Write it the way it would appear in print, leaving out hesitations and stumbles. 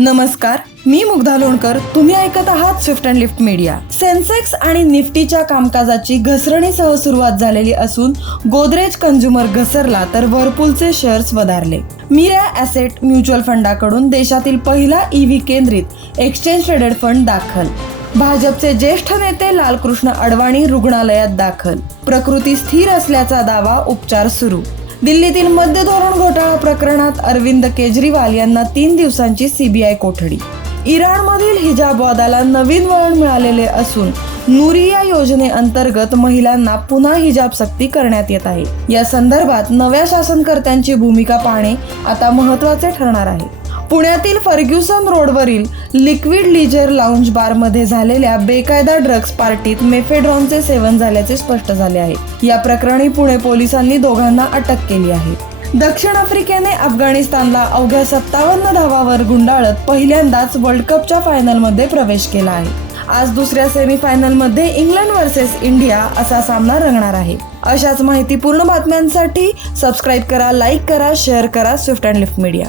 नमस्कार, मी मुग्धा लोणकर. तुम्ही ऐकत आहात Swift and lift media. Sensex आणि निफ्टीच्या कामकाजाची घसरणीसह सुरुवात झालेली असून गोदरेज कंझ्युमर घसरला तर व्हर्लपूलचे शेअर्स वधारले. मिरा ॲसेट म्युच्युअल फंडाकडून देशातील पहिला ईव्ही केंद्रित एक्सचेंज ट्रेडेड फंड दाखल. भाजपचे ज्येष्ठ नेते लालकृष्ण अडवाणी रुग्णालयात दाखल. प्रकृती स्थिर असल्याचा दावा, उपचार सुरू. दिल्लीतील मद्य धोरण घोटाळा प्रकरणात अरविंद केजरीवाल यांना 3 दिवसांची सीबीआय कोठडी. इराणमधील हिजाब वादाला नवीन वळण मिळालेले असून नूरी या योजनेअंतर्गत महिलांना पुन्हा हिजाब सक्ती करण्यात येत आहे. या संदर्भात नव्या शासनकर्त्यांची भूमिका पाहणे आता महत्त्वाचे ठरणार आहे. पुण्यातील फर्ग्युसन रोडवरील लिक्विड लीजर लाऊंज बारमध्ये झालेल्या बेकायदा ड्रग्ज पार्टीत मेफेड्रॉनचे सेवन झाल्याचे स्पष्ट झाले आहे. या प्रकरणी पुणे पोलिसांनी दोघांना अटक केली आहे. दक्षिण आफ्रिकेने अफगाणिस्तानला अवघ्या 57 धावांवर गुंडाळत पहिल्यांदाच वर्ल्ड कपच्या फायनलमध्ये प्रवेश केला आहे. आज दुसऱ्या सेमीफायनलमध्ये इंग्लंड वर्सेस इंडिया असा सामना रंगणार आहे. अशाच माहितीपूर्ण बातम्यांसाठी सबस्क्राईब करा, लाईक करा, शेअर करा स्विफ्ट अँड लिफ्ट मीडिया.